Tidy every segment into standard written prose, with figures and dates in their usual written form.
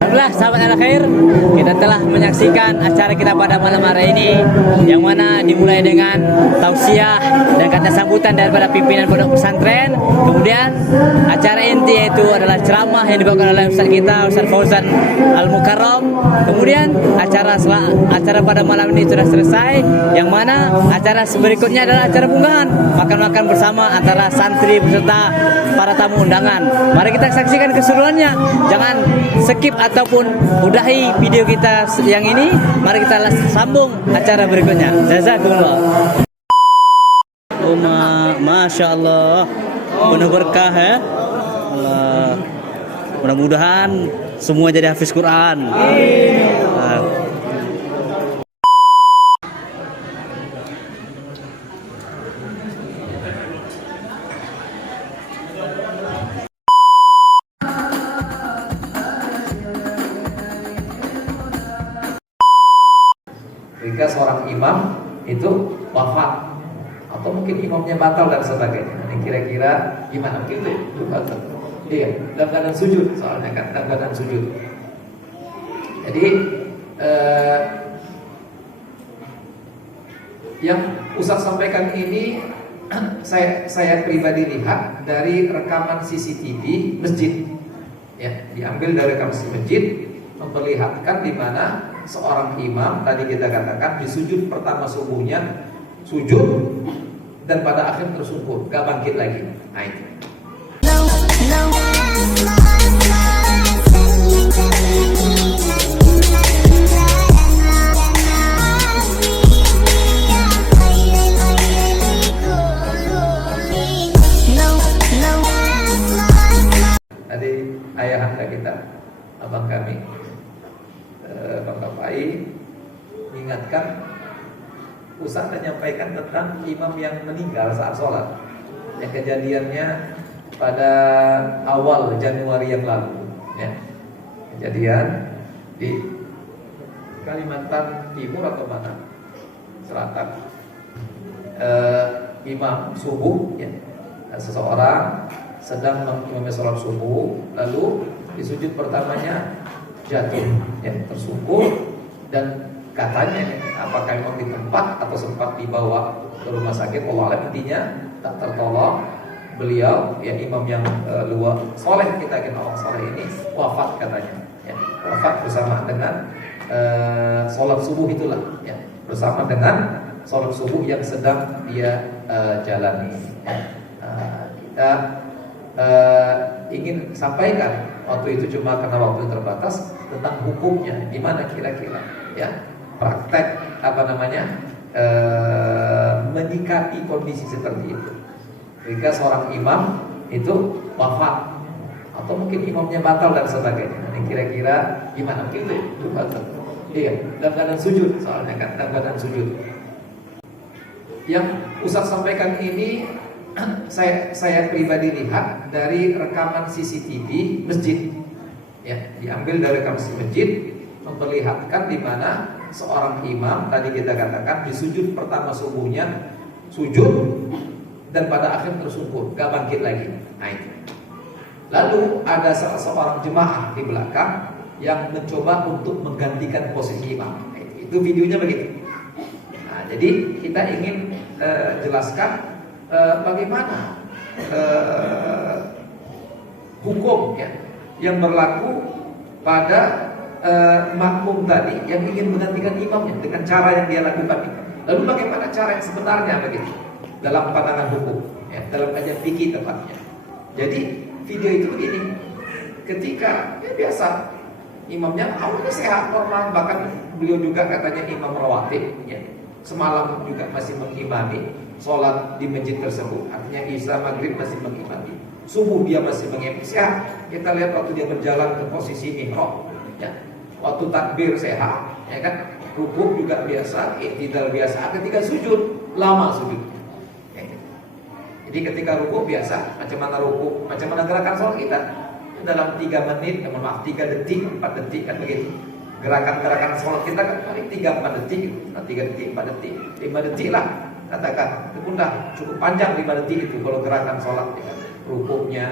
Alhamdulillah sahabat al khair, kita telah menyaksikan acara kita pada malam hari ini, yang mana dimulai dengan tausiah dan kata sambutan daripada pimpinan pondok pesantren. Kemudian acara inti yaitu adalah ceramah yang dibawakan oleh Ustaz kita, Ustaz Fauzan Al-Mukarram. Kemudian acara pada malam ini sudah selesai, yang mana acara berikutnya adalah acara punggahan, makan-makan bersama antara santri beserta para tamu undangan. Mari kita saksikan keseruannya. Jangan skip ataupun udahi video kita yang ini. Mari kita sambung acara berikutnya. Jazakumullah. Masya Allah, penuh berkah ya. Allah. Mudah-mudahan semua jadi hafiz Quran. Jika seorang imam itu wafat atau mungkin imamnya batal dan sebagainya, ini kira-kira gimana? Mungkin itu batal. Iya, dalam keadaan sujud, soalnya kan dalam keadaan sujud. Jadi yang Ustaz sampaikan ini saya pribadi lihat dari rekaman CCTV masjid, ya, diambil dari rekaman masjid, memperlihatkan di mana seorang imam tadi kita katakan di sujud pertama subuhnya sujud dan pada akhir tersungkur, gak bangkit lagi. Nah itu. Tadi ayahanda kita, abang kami, Bang Kapai mengingatkan, Ustaz menyampaikan tentang imam yang meninggal saat sholat, yang kejadiannya pada awal Januari yang lalu, ya. Kejadian di Kalimantan Timur atau mana, Selatan. Imam subuh, ya, seseorang sedang mengimami sholat subuh, lalu di sujud pertamanya jatuh, ya, tersungkur, dan katanya apakah memang di tempat atau sempat dibawa ke rumah sakit, Allah alam, intinya tak tertolong. Beliau, ya, imam yang luar soleh, kita yakin orang soleh ini wafat katanya, ya, wafat bersama dengan sholat subuh itulah, ya, bersama dengan sholat subuh yang sedang dia jalani, ya. Kita ingin sampaikan waktu itu cuma karena waktu terbatas tentang hukumnya, gimana kira-kira, ya, praktek menyikapi kondisi seperti itu. Jika seorang imam itu wafat atau mungkin imamnya batal dan sebagainya, ini kira-kira gimana? Mungkin itu batal. Iya, dalam keadaan sujud, soalnya kan dalam keadaan sujud. Yang Ustaz sampaikan ini saya pribadi lihat dari rekaman CCTV masjid, ya, diambil dari rekaman masjid, memperlihatkan di mana seorang imam tadi kita katakan di sujud pertama subuhnya sujud dan pada akhir tersungkur, gak bangkit lagi. Nah itu. Lalu ada seorang jemaah di belakang yang mencoba untuk menggantikan posisi imam. Nah, itu videonya begitu. Nah, jadi kita ingin jelaskan bagaimana hukum, ya, yang berlaku pada makmum tadi yang ingin menggantikan imamnya dengan cara yang dia lakukan. Lalu bagaimana cara yang sebenarnya begitu dalam pandangan hukum, ya, dalam kajian fikih tepatnya. Jadi video itu begini, ketika, ya, biasa imamnya awalnya sehat normal, bahkan beliau juga katanya imam rawatib, ya, semalam juga masih mengimami sholat di masjid tersebut, artinya isya maghrib masih mengimami, subuh dia masih mengimami sehat. Kita lihat waktu dia berjalan ke posisi mihrab, ya, waktu takbir sehat, ya kan, rukuk juga biasa, i'tidal biasa, ketika sujud lama sujud, ya. Jadi ketika rukuk biasa, macam mana rukuk, macam mana gerakan sholat kita dalam 3 menit, maaf 3 detik, 4 detik kan begitu. Gerakan-gerakan sholat kita kan paling 3-4 detik, 3 detik, 4 detik, 5 detik lah katakan, itu pun dah cukup panjang 5 detik itu kalau gerakan sholat, ya kan? Rukuknya,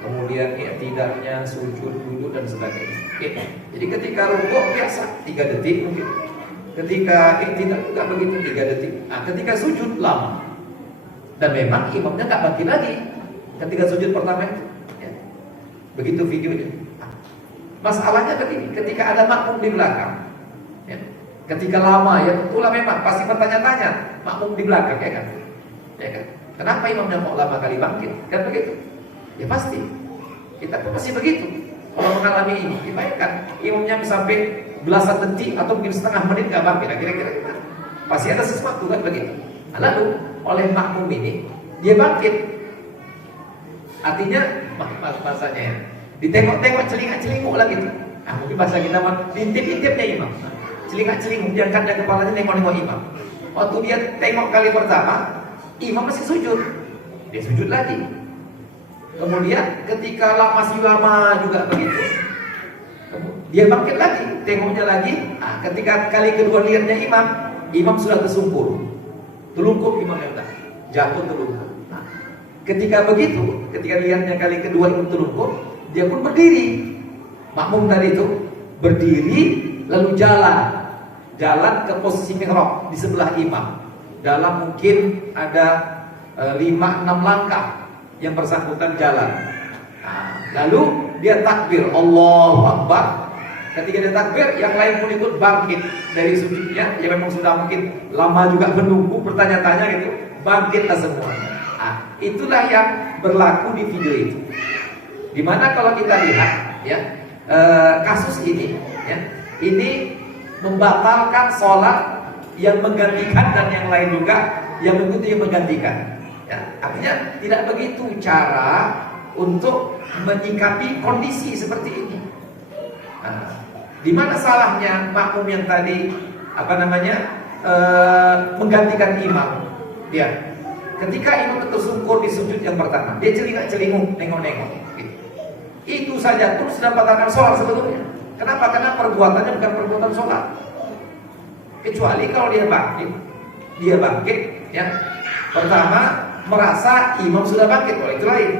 kemudian i'tidalnya, sujud, duduk dan sebagainya. Oke. Jadi ketika rukuk biasa 3 detik mungkin. Ketika tidak begitu 3 detik. Nah, ketika sujud lama. Dan memang imamnya nggak bangkit lagi ketika sujud pertama itu. Ya. Begitu videonya. Nah, masalahnya begini, ketika ada makmum di belakang, ya, ketika lama ya itulah memang pasti bertanya-tanya makmum di belakang ya kan. Ya kan? Kenapa imamnya kok lama kali bangkit? Kan begitu. Ya pasti. Kita pun masih begitu. Kalau mengalami ini, dibayangkan imamnya sampai belasan detik atau mungkin setengah menit nggak bangkit, kira-kira gimana? Pasti ada sesuatu kan begitu. Lalu oleh makmum ini dia bangkit. Artinya bahasanya ya, ditengok-tengok celingak-celinguk lagi tuh. Nah, mungkin bahasa kita mah diintip-intipnya imam. Celingak-celinguk, diangkatnya kepalanya nengok-nengok imam. Waktu dia tengok kali pertama, imam masih sujud. Dia sujud lagi. Kemudian ketika masih lama juga begitu, dia bangkit lagi, tengoknya lagi. Nah, ketika kali kedua lihatnya imam sudah tersungkur, telungkup imam yang tadi, jatuh telungkup. Nah, ketika begitu, ketika lihatnya kali kedua imam telungkup, dia pun berdiri. Makmum tadi itu berdiri, lalu jalan ke posisi mihrab di sebelah imam. Dalam mungkin ada 5-6 langkah yang bersangkutan jalan. Nah, lalu dia takbir, Allahu Akbar. Ketika dia takbir, yang lain pun ikut bangkit dari sujudnya. Ya memang sudah mungkin lama juga menunggu, bertanya-tanya gitu, bangkitlah semua. Nah, itulah yang berlaku di video itu. Dimana kalau kita lihat, ya kasus ini, ya, ini membatalkan sholat yang menggantikan dan yang lain juga yang mengikuti yang menggantikan. Ya, artinya tidak begitu cara untuk menyikapi kondisi seperti ini. Nah, di mana salahnya makmum yang tadi menggantikan imam? Dia ketika imam tersungkur di sujud yang pertama, dia celingak-celinguk, nengok-nengok. Gitu. Itu saja pun sudah batalkan sholat sebetulnya. Kenapa? Karena perbuatannya bukan perbuatan sholat. Kecuali kalau dia bangkit, ya. Pertama merasa imam sudah bangkit, kalau itu lain.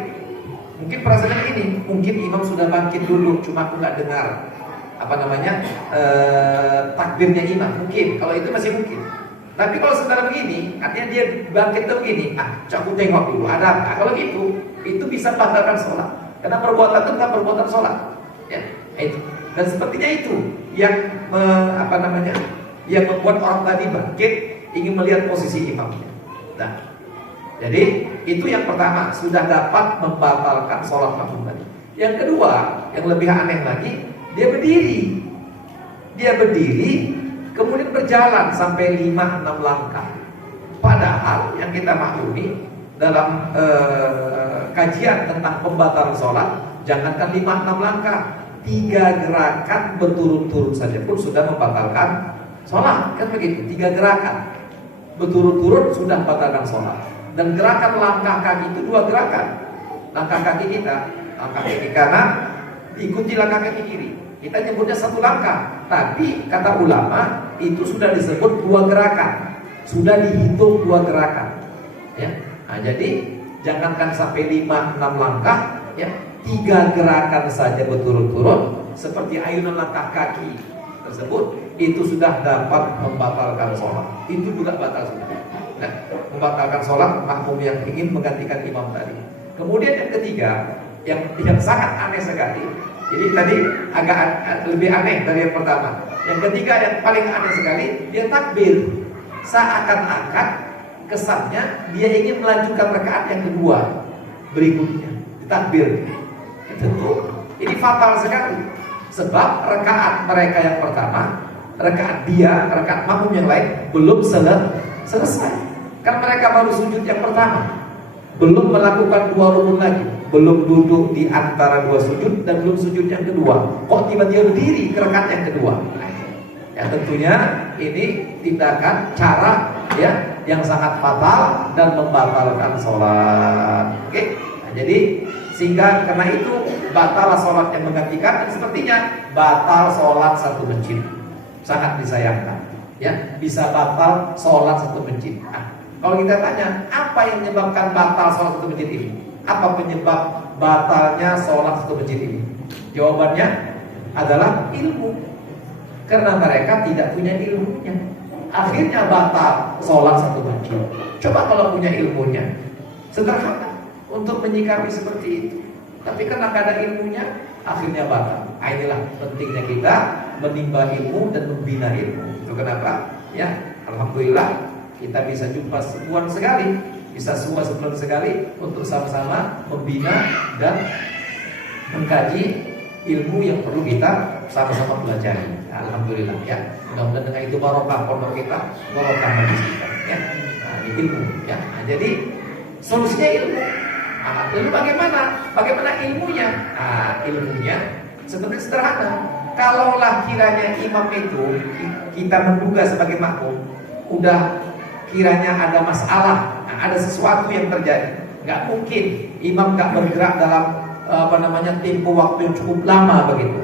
Mungkin perasaannya ini, mungkin imam sudah bangkit dulu, cuma aku nggak dengar takbirnya imam. Mungkin, kalau itu masih mungkin. Tapi kalau sekarang begini, artinya dia bangkit tuh begini, aku tengok dulu ada apa. Kalau gitu, itu bisa batalkan sholat. Karena perbuatan itu bukan perbuatan sholat. Ya, itu. Dan sepertinya itu yang yang membuat orang tadi bangkit ingin melihat posisi imamnya. Nah, jadi itu yang pertama, sudah dapat membatalkan sholat makmum tadi. Yang kedua, yang lebih aneh lagi, dia berdiri, kemudian berjalan sampai 5-6 langkah. Padahal yang kita maklumi dalam kajian tentang pembatalan sholat, jangankan 5-6 langkah, 3 gerakan berturut-turut saja pun sudah membatalkan sholat. Kan begitu, 3 gerakan berturut-turut sudah membatalkan sholat. Dan gerakan langkah kaki itu 2 gerakan. Langkah kaki kita, langkah kaki kanan ikuti langkah kaki kiri. Kita nyebutnya 1 langkah, tapi kata ulama itu sudah disebut 2 gerakan, sudah dihitung 2 gerakan. Ya, nah, jadi jangankan sampai 5-6 langkah, ya 3 gerakan saja berturut-turut seperti ayunan langkah kaki tersebut itu sudah dapat membatalkan sholat. Itu juga batal sudah. Nah, membatalkan sholat makmum yang ingin menggantikan imam tadi. Kemudian yang ketiga, yang sangat aneh sekali. Jadi tadi agak lebih aneh dari yang pertama. Yang ketiga yang paling aneh sekali, dia takbir. Seakan-akan kesannya dia ingin melanjutkan rakaat yang kedua berikutnya, takbir. Tentu ini fatal sekali. Sebab rakaat mereka yang pertama, rakaat makmum yang lain belum selesai. Kan mereka baru sujud yang pertama, belum melakukan 2 rukun lagi, belum duduk di antara 2 sujud dan belum sujud yang kedua. Kok tiba-tiba berdiri ke rakaat yang kedua? Ya tentunya ini tindakan cara ya yang sangat fatal dan membatalkan sholat. Oke, nah, jadi sehingga karena itu batal sholat yang menggantikan, dan sepertinya batal sholat satu masjid. Sangat disayangkan, ya bisa batal sholat satu masjid. Nah, kalau kita tanya apa yang menyebabkan batal sholat satu masjid ini, apa penyebab batalnya sholat satu masjid ini? Jawabannya adalah ilmu. Karena mereka tidak punya ilmunya, akhirnya batal sholat satu wajib. Coba kalau punya ilmunya, sederhana untuk menyikapi seperti itu. Tapi karena nggak ada ilmunya, akhirnya batal. Inilah pentingnya kita menimba ilmu dan membina ilmu. Itu kenapa? Ya, alhamdulillah kita bisa jumpa sebulan sekali, bisa semua sebulan sekali untuk sama-sama membina dan mengkaji ilmu yang perlu kita sama-sama pelajari. Alhamdulillah ya. Mudah-mudahan dengan itu barokah pondok kita, barokah majlis kita ya. Nah, ini ilmu ya. Nah, jadi solusinya ilmu. Nah, lalu bagaimana? Bagaimana ilmunya? Nah, ilmunya sebenarnya sederhana. Kalaulah kiranya imam itu kita menduga sebagai makmum, udah kiranya ada masalah, ada sesuatu yang terjadi, nggak mungkin imam nggak bergerak dalam tempo waktu yang cukup lama begitu.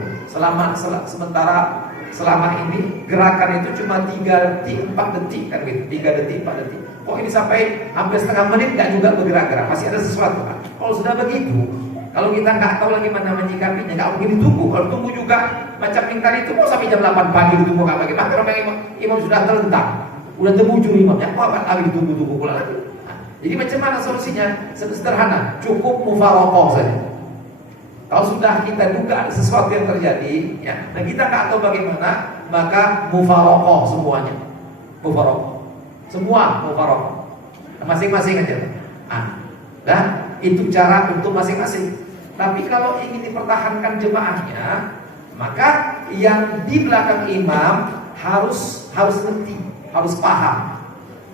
Selama ini gerakan itu cuma 3 detik, 4 detik kan gitu, 3 detik, 4 detik. Kok ini sampai hampir setengah menit nggak juga bergerak-gerak, pasti ada sesuatu kan. Kalau sudah begitu, kalau kita nggak tahu lagi mana menyikapinya, nggak mungkin ditunggu. Kalau tunggu juga macam yang tadi itu mau sampai jam 8 pagi ditunggu nggak bagaimana? Kalau imam sudah terlentang, udah terbujur imamnya, apa lagi ditunggu pula lagi. Nah, jadi macam mana solusinya? Sederhana, cukup mufaroqah saja. Kalau sudah kita duga ada sesuatu yang terjadi, ya, dan kita nggak tahu bagaimana, maka mufaroqah semuanya, mufaroqah, semua mufaroqah, masing-masing aja. Dan itu cara untuk masing-masing. Tapi kalau ingin dipertahankan jemaahnya, maka yang di belakang imam harus ngerti, harus paham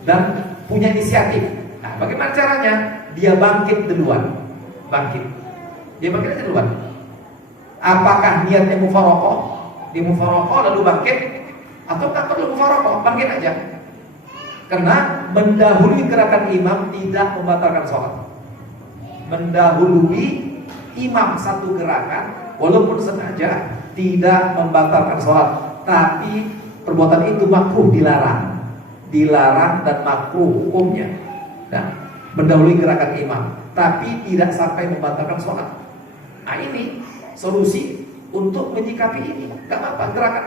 dan punya inisiatif. Nah, bagaimana caranya? Dia bangkit duluan, Dia bangkit duluan. Apakah niatnya mufaroqah? Dia mufaroqah lalu bangkit, atau tak perlu mufaroqah, bangkit aja. Karena mendahului gerakan imam tidak membatalkan sholat. Mendahului imam satu gerakan walaupun sengaja tidak membatalkan sholat, tapi perbuatan itu makruh, dilarang dan makruh hukumnya. Nah, mendahului gerakan imam tapi tidak sampai membatalkan sholat. Nah, ini solusi untuk menyikapi ini. Gak apa-apa, gerakan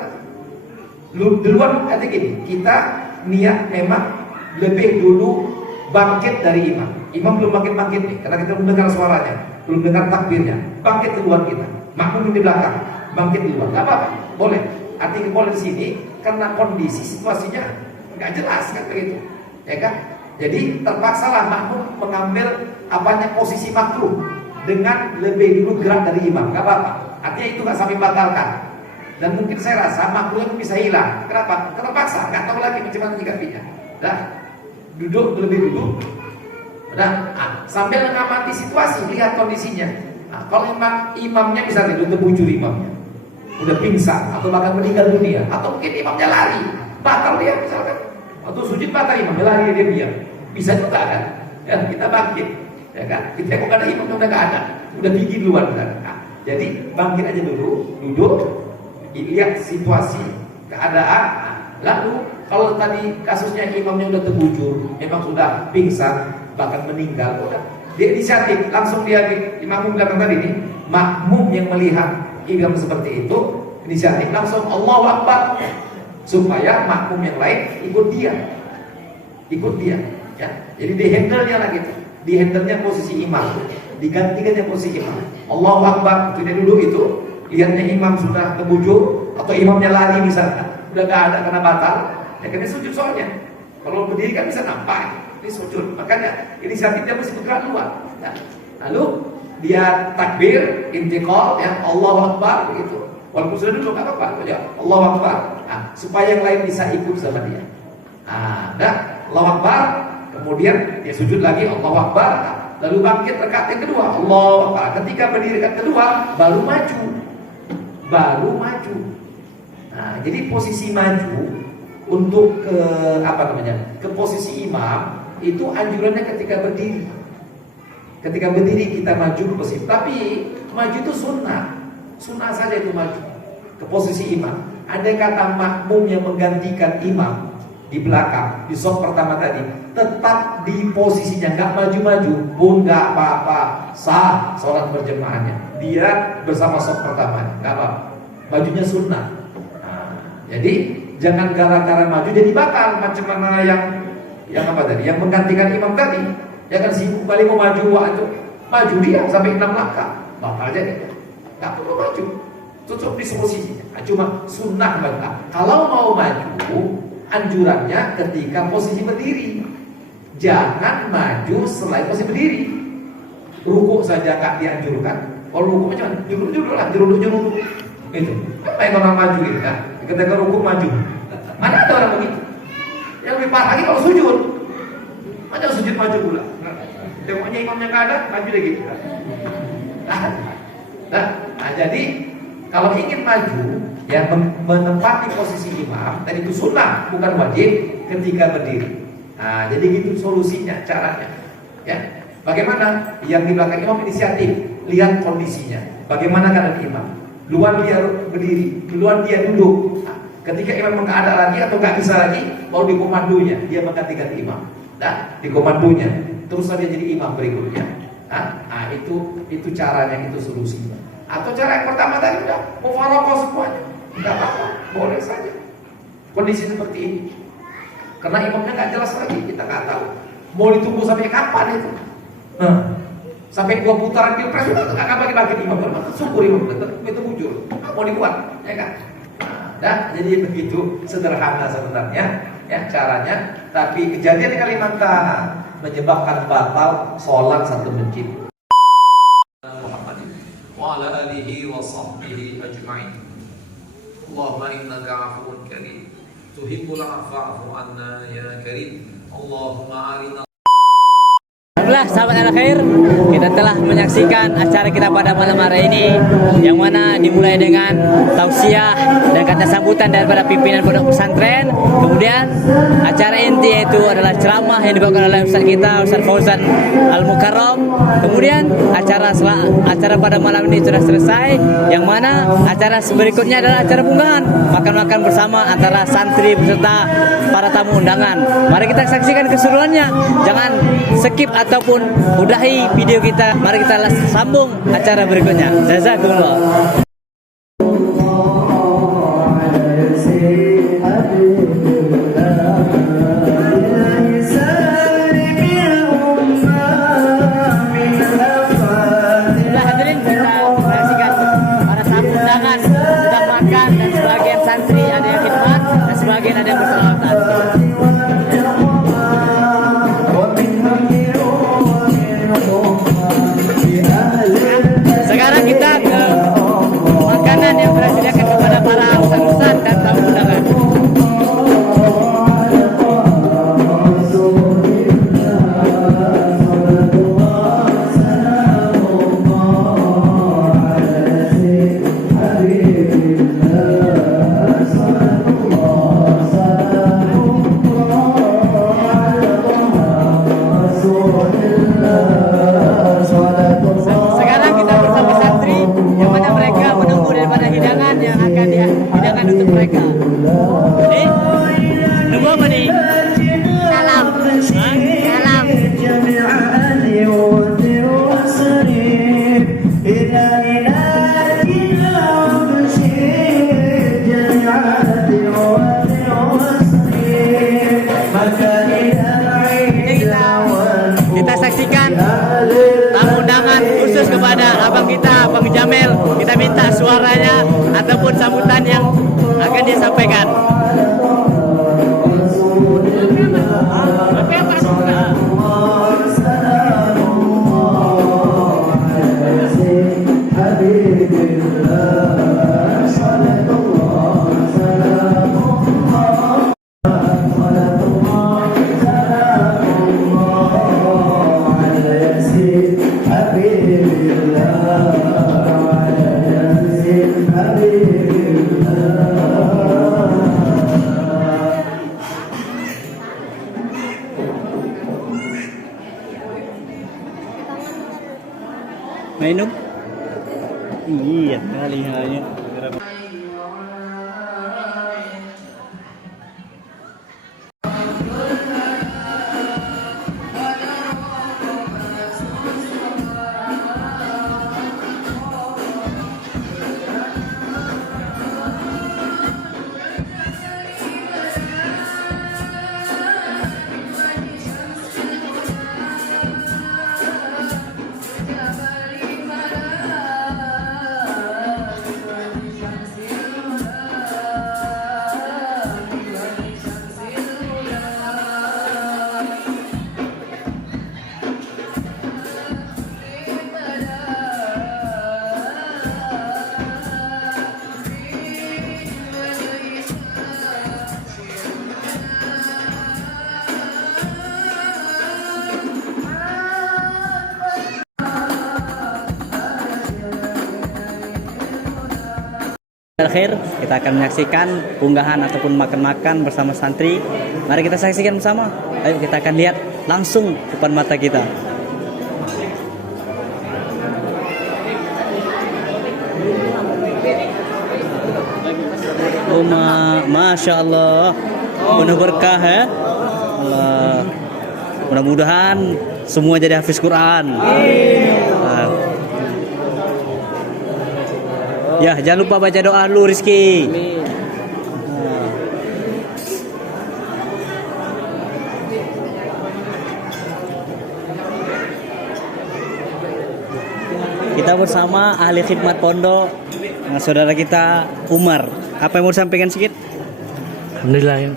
itu duluan. Artinya gini, kita niat memang lebih dulu bangkit dari imam. Imam belum bangkit nih, karena kita belum dengar suaranya, belum dengar takbirnya. Bangkit duluan kita, makmum di belakang, bangkit duluan. Gak apa-apa, boleh. Artinya boleh di sini karena kondisi situasinya nggak jelas kan begitu, ya kan? Jadi terpaksalah makmum mengambil posisi makruh dengan lebih dulu gerak dari imam. Gak apa-apa, artinya itu nggak sampai batalkan. Dan mungkin saya rasa makruhnya itu bisa hilang. Kenapa? Terpaksa, nggak tahu lagi macam mana menyikapinya. Dah, duduk lebih dulu. Dan sambil mengamati situasi, lihat kondisinya. Nah, kalau imamnya misalnya udah terbujur imamnya, udah pingsan atau bahkan meninggal dunia, atau mungkin imamnya lari, batal dia misalkan, atau sujud batal imamnya lari dia diam, bisa juga kan? Ya, kita bangkit, ya kan? Kita kok ada imamnya udah nggak ada, udah tinggi duluan kan? Nah, jadi bangkit aja dulu, duduk, lihat situasi, keadaan. Lalu kalau tadi kasusnya imamnya udah terbujur, memang sudah pingsan, bahkan meninggal, udah dia inisiatif, langsung dia makmum belakang tadi ini, makmum yang melihat imam seperti itu, inisiatif langsung Allahu Akbar, supaya makmum yang lain ikut dia, ya. Jadi di handle-nya lah gitu, di handle-nya posisi imam, digantikannya posisi imam. Allahu Akbar, tidak duduk itu, lihatnya imam sudah terbujur atau imamnya lari misalkan, udah gak ada karena batal, ya kan dia sujud soalnya. Kalau berdiri kan bisa nampak, ini sujud, makanya inisiatifnya mesti bergerak luar. Nah, lalu dia takbir, intiqal, ya Allahu Akbar begitu. Walaupun sudah duduk nggak apa-apa, ya Allahu Akbar. Nah, supaya yang lain bisa ikut sama dia. Nah, Allahu Akbar, kemudian dia sujud lagi Allahu Akbar. Nah, lalu bangkit rakaat yang kedua, Allahu Akbar. Ketika berdiri rakaat kedua, baru maju. Nah, jadi posisi maju untuk ke posisi imam itu anjurannya ketika berdiri. Ketika berdiri kita maju ke posisi, tapi maju itu sunnah saja itu maju ke posisi imam. Andai kata makmum yang menggantikan imam di belakang di shot pertama tadi tetap di posisinya, nggak maju-maju pun nggak apa-apa, sah sholat berjemaahnya. Dia bersama shot pertamanya, nggak apa-apa. Majunya sunnah. Nah, jadi jangan gara-gara maju jadi batal macam mana yang apa tadi? Yang menggantikan imam tadi. Jangan sibuk kali mau maju waktu maju dia sampai 6 langkah. Batal jadi. Enggak perlu maju. Tutup di posisinya. Nah, cuma sunnah batal. Kalau mau maju, anjurannya ketika posisi berdiri. Jangan maju selain posisi berdiri. Rukuk saja nggak dianjurkan. Kalau rukuk macam juruduk lah, juruduk. Itu. Apa yang orang maju gitu kan? Ketika rukuk maju. Mana ada orang begitu? Yang lebih parah lagi kalau sujud. Mana sujud maju pula. Tengoknya imamnya nggak ada, maju lagi. Nah, jadi kalau ingin maju, ya menempati posisi imam, tadi itu sunnah, bukan wajib ketika berdiri. Nah, jadi gitu solusinya, caranya. Ya, bagaimana? Yang di belakang imam inisiatif, lihat kondisinya. Bagaimana keadaan imam? Duluan dia berdiri, duluan dia duduk. Nah, ketika imam nggak ada lagi atau nggak bisa lagi, baru di komandonya dia mengganti imam. Nah, di komandonya, terus saja jadi imam berikutnya. Nah, itu caranya, itu solusinya. Atau cara yang pertama tadi udah mufaroqah semuanya, nggak apa-apa, boleh saja. Kondisi seperti ini. Karena imamnya nggak jelas lagi, kita nggak tahu mau ditunggu sampai kapan itu. Sampai 2 putaran pilpres itu nggak akan bagi-bagi imam. Syukur imam itu muncul, mau dibuat, ya kan? Nah, jadi begitu sederhana sebenarnya, ya caranya. Tapi kejadian di Kalimantan menyebabkan batal sholat satu masjid. Wa ala alihi wa sahbihi ajma'in. Allahumma innaka 'afuwun karim. Tuhibbul 'afwa fa'fu 'anna ya karim. Allahumma arina. Alhamdulillah sahabat al khair, kita telah menyaksikan acara kita pada malam hari ini, yang mana dimulai dengan tausiah dan kata sambutan daripada pimpinan pondok pesantren. Kemudian acara inti yaitu adalah ceramah yang dibawakan oleh Ustaz kita, Ustaz Fauzan Al-Mukarram. Kemudian acara pada malam ini sudah selesai, yang mana acara berikutnya adalah acara bunggahan, makan-makan bersama antara santri beserta para tamu undangan. Mari kita saksikan keseruannya, jangan skip ataupun udahi video kita. Mari kita sambung acara berikutnya. Jazakumullah. Sudah hadirin, kita saksikan para tamu undangan sudah makan, dan sebagian santri ada yang khidmat dan sebagian ada yang berselawatan. Sekarang kita ke makanan yang telah disediakan kepada para ustaz-ustaz dan tamu undangan. Sekarang kita bersama santri, yang mana mereka menunggu daripada hidangan yang akan dihidangkan untuk mereka. Jadi, nunggu apa nih? Salam. Salam. Kita saksikan tamu undangan khusus kepada abang kita, Abang Jamil. Kita minta suaranya ataupun sambutan yang akan disampaikan. Habib akhir kita akan menyaksikan unggahan ataupun makan-makan bersama santri. Mari kita saksikan bersama. Ayo kita akan lihat langsung depan mata kita. Oh, masya Allah, penuh berkah ya. Allah. Mudah-mudahan semua jadi hafiz Quran. Ya, jangan lupa baca doa dulu Rizky. Kita bersama ahli khidmat pondok, saudara kita Umar. Apa yang mau disampaikan sedikit? Alhamdulillah ya.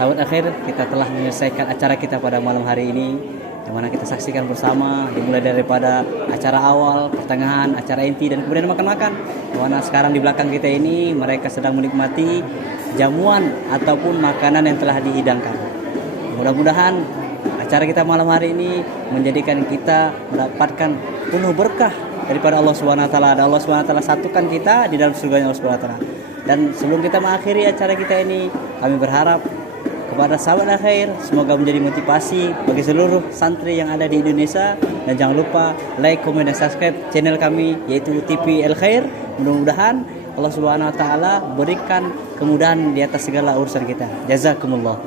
Sahabat akhir, kita telah menyelesaikan acara kita pada malam hari ini, yang mana kita saksikan bersama, dimulai daripada acara awal, pertengahan, acara inti, dan kemudian makan-makan. Yang mana sekarang di belakang kita ini mereka sedang menikmati jamuan ataupun makanan yang telah dihidangkan. Mudah-mudahan acara kita malam hari ini menjadikan kita mendapatkan penuh berkah daripada Allah Subhanahu wa taala. Dan Allah Subhanahu wa taala satukan kita di dalam surganya Allah Subhanahu wa taala. Dan sebelum kita mengakhiri acara kita ini, kami berharap kepada sahabat akhir, semoga menjadi motivasi bagi seluruh santri yang ada di Indonesia. Dan jangan lupa like, komen, dan subscribe channel kami, yaitu TV Al Khair. Mudah-mudahan Allah Subhanahu wa taala berikan kemudahan di atas segala urusan kita. Jazakumullah.